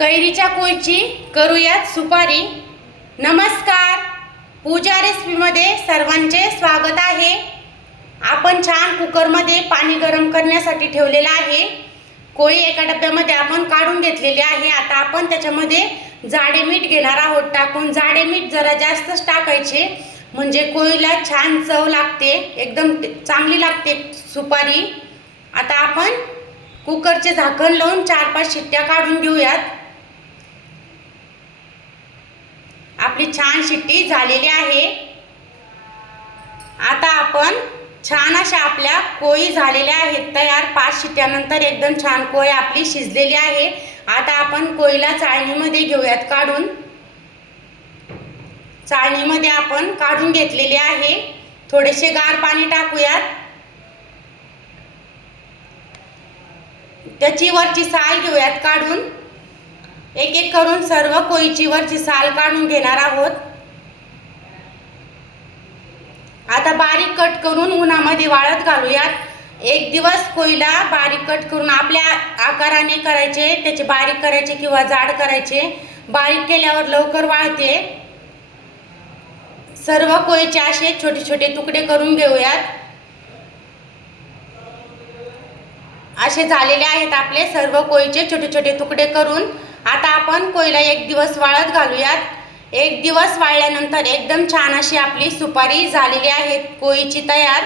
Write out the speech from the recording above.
कैरीच्या कोयची करूयात सुपारी। नमस्कार, पूजा रेसिपीमध्ये सर्वांचे स्वागत आहे। आपण छान कुकरमध्ये पाणी गरम करण्यासाठी ठेवलेला आहे। कोळी एका डब्यामध्ये आपण काढून घेतलेली आहे। आता आपण त्याच्यामध्ये जाडे मीठ घेणार आहोत टाकून। जाडे मीठ जरा जास्तच टाकायचे म्हणजे कोळीला छान चव लागते, एकदम चांगली लागते सुपारी। आता आपण कुकरचे झाकण लावून 4-5 शिट्ट्या काढून घेऊयात। आपली छान शिट्टी झालेली आहे। आता आपण छान अशा आपल्या कोळी झालेल्या आहेत तयार। 5 शिट्ट्यानंतर एकदम छान कोळी आपली शिजलेली आहे। आता आपण कोळीला चाळणीमध्ये घेऊयात काढून। चाळणीमध्ये आपण काढून घेतलेली आहे। थोडेसे गार पाणी टाकूयात। त्याची वरची साल घेऊयात काढून। एक एक करून सर्व कोळीची वरची साल काढून घेणार आहोत। आता बारीक कट करून उन्हामध्ये वाळत घालूयात। एक दिवस कोळीला बारीक कट करून आपल्या आकाराने करायचे, त्याचे बारीक करायचे किंवा जाड करायचे। बारीक केल्यावर लवकर वाळते। सर्व कोळीचे असे छोटे छोटे तुकडे करून घेऊयात। असे झालेले आहेत आपले सर्व कोळीचे छोटे छोटे तुकडे करून। आता आपण कोळीला एक दिवस वाळत घालूयात। एक दिवस वाळल्यानंतर एकदम छान अशी आपली सुपारी झालेली आहे कोळीची तयार।